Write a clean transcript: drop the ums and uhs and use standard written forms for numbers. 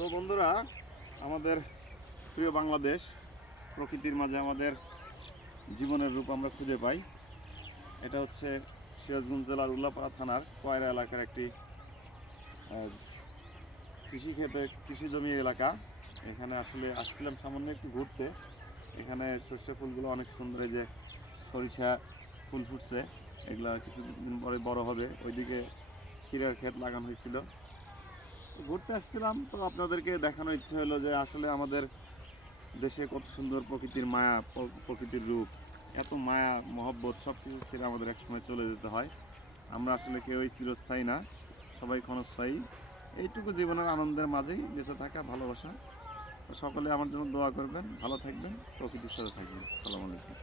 তো বন্ধুরা, আমাদের প্রিয় বাংলাদেশ, প্রকৃতির মাঝে আমাদের জীবনের রূপ আমরা খুঁজে পাই। এটা হচ্ছে সিরাজগঞ্জ জেলার উল্লাপাড়া থানার কয়রা এলাকার একটি কৃষি জমি এলাকা। এখানে আসলে আসছিলাম সামান্য একটু ঘুরতে। এখানে সর্ষে ফুলগুলো অনেক সুন্দর, এই যে সরিষা ফুল ফুটছে, এগুলা কিছুদিন পরে বড় হবে। ওইদিকে ক্ষীরার ক্ষেত লাগানো হয়েছিল। ঘুরতে আসছিলাম, তো আপনাদেরকে দেখানোর ইচ্ছে হলো যে আসলে আমাদের দেশে কত সুন্দর প্রকৃতির মায়া, প্রকৃতির রূপ। এত মায়া মহব্বত সব কিছু ছেড়ে আমাদের একসময় চলে যেতে হয়। আমরা আসলে কেউই চিরস্থায়ী না, সবাই ক্ষণস্থায়ী। এইটুকু জীবনের আনন্দের মাঝেই বেঁচে থাকা, ভালোবাসা। সকলে আমার জন্য দোয়া করবেন, ভালো থাকবেন, প্রকৃতির সাথে থাকবেন। আসসালামু আলাইকুম।